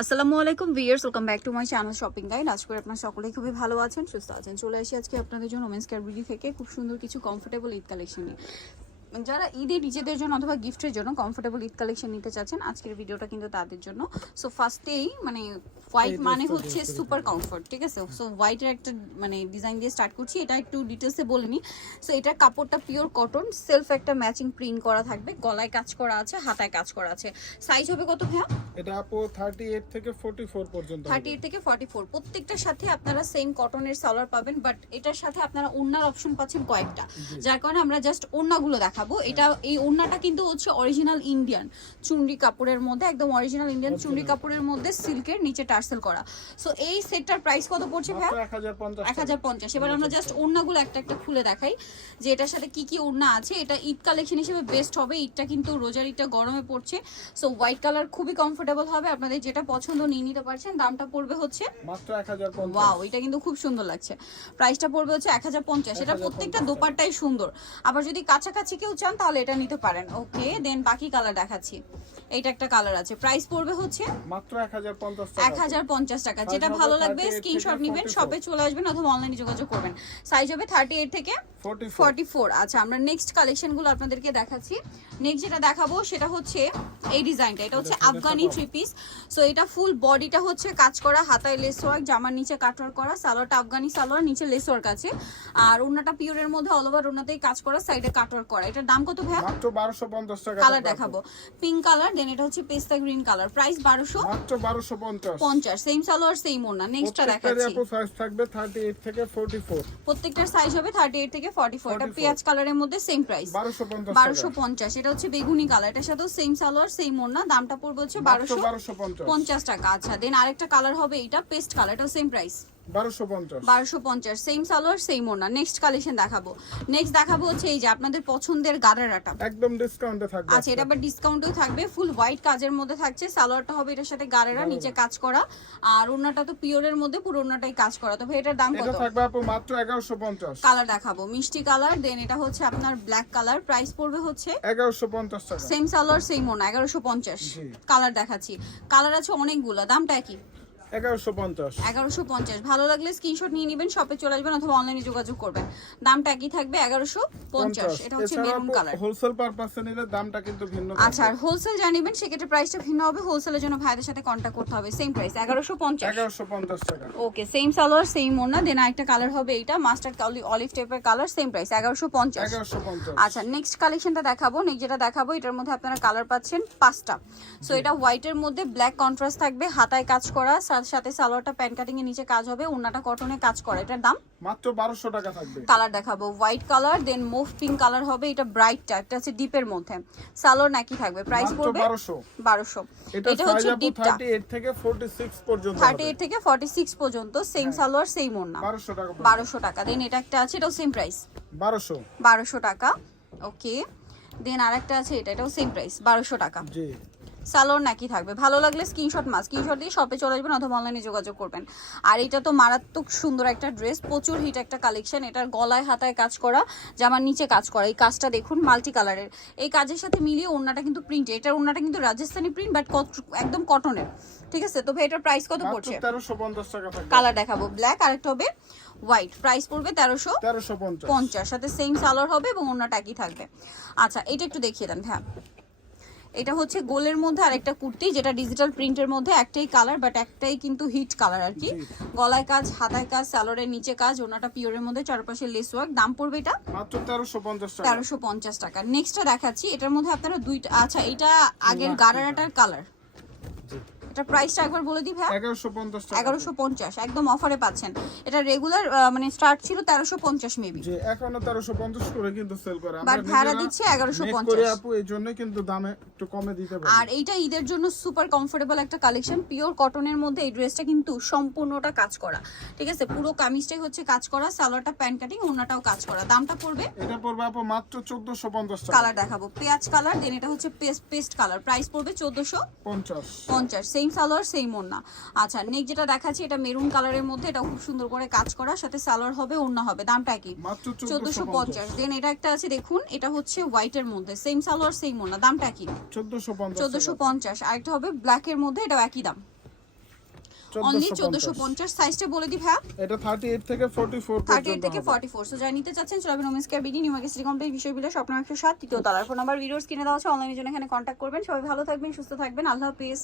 আসসালামু আলাইকুম viewers, welcome back to my channel shopping guide. আশা করি আপনারা সকলেই খুবই ভালো আছেন, সুস্থ আছেন। চলে আসি আজকে আপনাদের জন্য ওমেন্স কেয়ার বিউটি থেকে খুব সুন্দর কিছু কমফোর্টেবল ঈদ কালেকশন নিয়ে। যারা ঈদে নিজেদের জন্য অথবা গিফটের জন্য কমফোর্টেবল ঈদ কালেকশন নিতে চাচ্ছেন, আজকের ভিডিওটা কিন্তু তাদের জন্য। সো ফার্স্টেই হোয়াইট মানে হচ্ছে সুপার কমফোর্ট, ঠিক আছে। সো হোয়াইটের একটা ডিজাইন দিয়ে স্টার্ট করছি, এটা একটু ডিটেলসে বলে নিই। সো এটার কাপড়টা পিওর কটন, সেলফ একটা ম্যাচিং প্রিন্ট করা থাকবে, গলায় কাজ করা আছে, হাতায় কাজ করা আছে। সাইজ হবে কত ভাইয়া? এটা আপু 38 থেকে 44 পর্যন্ত। 38 থেকে 44 প্রত্যেকটার সাথে আপনারা সেম কটনের সালোয়ার পাবেন, বাট এটার সাথে আপনারা ওড়নার অপশন পাচ্ছেন কয়েকটা, যার কারণে আমরা জাস্ট ওড়নাগুলো দেখাবো। এটা এই ওড়নাটা কিন্তু হচ্ছে অরিজিনাল ইন্ডিয়ান চুনরি কাপড়ের মধ্যে, একদম অরিজিনাল ইন্ডিয়ান চুনরি কাপড়ের মধ্যে সিল্কের নিচে টার্সেল করা। সো এই সেটটার প্রাইস কত পড়ছে ভাই? 1050। এবার আমরা জাস্ট ওড়নাগুলো একটা একটা খুলে দেখাই যে এটার সাথে কি কি ওড়না আছে। এটা ঈদ কালেকশন হিসেবে বেস্ট হবে। ঈদটা কিন্তু রোজার ঈদটা গরমে পড়ছে, সো হোয়াইট কালার খুবই কমফোর্টেবল হবে। আপনাদের যেটা পছন্দ নিয়ে নিতে পারছেন। দামটা পড়বে হচ্ছে মাত্র 1050। ওয়াও, এটা কিন্তু খুব সুন্দর লাগছে। প্রাইসটা পড়বে হচ্ছে 1050। এটা প্রত্যেকটা দোপাট্টাই সুন্দর। আবার যদি কাছাকাছি কেউ চান তাহলে এটা নিতে পারেন। ওকে, দেন বাকি কালার দেখাচ্ছি। এইটা একটা কালার আছে, প্রাইস পড়বে হচ্ছে মাত্র 1050 টাকা। 1050 টাকা। যেটা ভালো লাগবে স্ক্রিনশট নেবেন, শপে চলে আসবেন অথবা অনলাইনে যোগাযোগ করবেন। সাইজ হবে 38 থেকে 44। আচ্ছা, আমরা নেক্সট কালেকশনগুলো আপনাদেরকে দেখাচ্ছি। নেক্সট যেটা দেখাবো সেটা হচ্ছে এই ডিজাইনটা। এটা হচ্ছে আফগানি থ্রি পিস। সো এটা ফুল বডিটা হচ্ছে কাজ করা, হাতায় লেস ওয়ার্ক, জামার নিচে কাটওয়ার্ক করা, সালোয়ারটা আফগানি সালোয়ার, নিচে লেস ওয়ার্ক আছে, আর ওড়নাটা পিওরের মধ্যে অল ওভার ওড়নাতেই কাজ করা, সাইডে কাটওয়ার্ক করা। এটার দাম কত ভাই? মাত্র 1250 টাকা। কালার দেখাবো পিঙ্ক কালার, দেন এটা হচ্ছে পেস্তা গ্রিন কালার। প্রাইস 1200, মাত্র 1250। সেম সালোয়ার সেম ওড়না। নেক্সটটা দেখাচ্ছি। প্রত্যেকটার সাইজ থাকবে 38 থেকে 44। প্রত্যেকটার সাইজ হবে 38 থেকে 44। এটা পেঁয়াজ কালারের মধ্যে সেম প্রাইস 1250। এটা হচ্ছে বেগুনি কালার, এটার সাথেও সেম সালোয়ার সেম ওড়না। দামটা পড়বে হচ্ছে 1250 টাকা। আচ্ছা, দেন আরেকটা কালার হবে এটা পেস্ট কালার, এটাও same price 1250। Same salwar same ওড়না। নেক্সট কালেকশন দেখাবো। নেক্সট দেখাবো হচ্ছে এই যে আপনাদের পছন্দের গারারাটা, একদম ডিসকাউন্টে থাকবে। আচ্ছা, এটা আবার ডিসকাউন্টেও থাকবে। ফুল হোয়াইট কাজের মধ্যে থাকছে, সালোয়ারটা হবে এটার সাথে গারারা, নিচে কাজ করা, আর ওড়নাটা তো পিওরের মধ্যে পুরো ওড়নাটাই কাজ করা। তবে এটার দাম কত? এটা থাকবে আপু মাত্র 1150। কালার দেখাবো মিষ্টি কালার, দেন এটা হচ্ছে আপনার ব্ল্যাক কালার। প্রাইস পড়বে হচ্ছে 1150 টাকা। সেম সালোয়ার সেম ওড়না 1150। কালার দেখাচ্ছি, কালার আছে অনেকগুলো, দামটা একই 1150। ভালো লাগলে স্ক্রিনশট নিয়ে নেবেন, শপে চলে আসবেন অথবা অনলাইনে যোগাযোগ করবেন। দামটা একই থাকবে 1150। এটা হচ্ছে মেরুন কালার। হোলসেল পারপাসে নিলে দামটা কিন্তু ভিন্ন। আচ্ছা, আর হোলসেল জানিবেন সেক্ষেত্রে প্রাইসটা ভিন্ন হবে। হোলসেলের জন্য ভাইদের সাথে কন্ট্যাক্ট করতে হবে। সেম প্রাইস 1150 টাকা। ওকে, সেম সালোয়ার সেম ওড়না। দেন আরেকটা কালার হবে এইটা মাস্টার্ড অলিভ টাইপের কালার, সেম প্রাইস 1150। আচ্ছা, নেক্সট কালেকশনটা দেখাবো। নেক্সট যেটা দেখাবো এটার মধ্যে আপনারা কালার পাচ্ছেন 5টা। সো এটা হোয়াইটের মধ্যে ব্ল্যাক কন্ট্রাস্ট থাকবে, হাতায় কাজ করা, সাথে সালোয়ারটা প্যান্ট কাটিং এর নিচে কাজ হবে, ওড়নাটা কটনে কাজ করা। এটার দাম মাত্র 1200 টাকা থাকবে। কালার দেখাবো হোয়াইট কালার, দেন মুভ পিঙ্ক কালার হবে, এটা ব্রাইটটা, এটা হচ্ছে ডিপের মধ্যে। সালোয়ার নাকি থাকবে, প্রাইস পড়বে 1200। এটা হচ্ছে ডিপটা 38 থেকে 46 পর্যন্ত। 38 থেকে 46 পর্যন্ত সেম সালোয়ার সেম ওড়না 1200 টাকা। দেন এটা একটা আছে, এটাও সেম প্রাইস 1200 টাকা। ওকে, দেন আরেকটা আছে এটাও সেম প্রাইস 1200 টাকা। জি, সালোয়ার নাকি থাকবে। ভালো লাগলে স্ক্রিনশট দিয়ে শপে চলে আসবেন অথবা অনলাইনে যোগাযোগ করবেন। আর এটা তো মারাত্মক সুন্দর একটা ড্রেস, প্রচুর হিট একটা কালেকশন। এটার গলায় হাতায় কাজ করা, জামার নিচে কাজ করা। এই কাজটা দেখুন মাল্টি কালারের, এই কাজের সাথে মিলিয়ে ওড়নাটা কিন্তু প্রিন্ট। এটার ওড়নাটা কিন্তু রাজস্থানি প্রিন্ট, বাট একদম কটনের, ঠিক আছে। তো ভাই এটার প্রাইস কত পড়ছে? 1350 টাকা থাকবে। কালার দেখাবো ব্ল্যাক, আরেকটা হবে হোয়াইট। প্রাইস পড়বে 1350। সাথে সেম সালোয়ার হবে এবং ওড়নাটা একই থাকবে। আচ্ছা, এটা একটু দেখিয়ে দেন। হ্যাঁ, এটা হচ্ছে গোলের মধ্যে আরেকটা কুর্তি, যেটা ডিজিটাল প্রিন্টের মধ্যে একটাই কালার, বাট একটাই কিন্তু হিট কালার আর কি। গলায় কাজ, হাতায় কাজ, সালোয়ারের নিচে কাজ, ওনাটা পিওরের মধ্যে, চারপাশে লেস ওয়ার্ক। দাম পড়বে এটা মাত্র 1350 টাকা। 1350 টাকা। নেক্সটটা দেখাচ্ছি, এটার মধ্যে আপনারা দুইটা। আচ্ছা, এটা আগের গারারাটার কালার। এটা প্রাইসটা একবার বলে দিই ভাই। 1150 একদম অফারে পাচ্ছেন। এটা রেগুলার স্টার্ট ছিল 1350 মেবি, জি, এখনো 1350 করে কিন্তু সেল করে আমরা, বাট ভাড়া দিচ্ছে 1150 করে আপু, এই জন্য কিন্তু দামে একটু কমে দিতে পারি। আর এইটা ঈদের জন্য সুপার কমফোর্টেবল একটা কালেকশন, পিওর কটনের মধ্যে। এই ড্রেসটা কিন্তু সম্পূর্ণটা কাজ করা, ঠিক আছে। পুরো কামিজটাই হচ্ছে কাজ করা, সালোয়ারটা প্যান্ট কাটিং, ওড়নাটাও কাজ করা। দামটা পড়বে, এটা পড়বে আপু মাত্র 1450 টাকা। কালার দেখাবো পেঁয়াজ কালার, দেন এটা হচ্ছে পেস্ট কালার। প্রাইস পড়বে 1450। সেম সালোয়ার সেম ওড়না। আচ্ছা, নেক্সট যেটা দেখাচ্ছি এটা মেরুন কালারের মধ্যে, এটা খুব সুন্দর করে কাজ করা, সাথে সালোয়ার হবে, ওড়না হবে। দামটা কি? মাত্র 1450। দেন এটা একটা আছে দেখুন, এটা হচ্ছে হোয়াইটের মধ্যে, সেম সালোয়ার সেম ওড়না। দামটা কি? 1450। আরেকটা হবে ব্ল্যাক এর মধ্যে, এটাও একই দাম অনলি 1450 1450 সাইজটা বলে দি ভাইয়া এটা 38 থেকে 44 38 থেকে পর্যন্ত 44 সো যারা নিতে চাচ্ছেন চলে আসবেন women's care BD new market city complex বিষয়গুলো স্বপ্ন 107 তৃতীয় তলার ফোন নাম্বার ভিডিওস কিনে দেওয়া আছে অনলাইনের জন্য এখানে কন্ট্যাক্ট করবেন সবাই ভালো থাকবেন সুস্থ থাকবেন আল্লাহ হাফেজ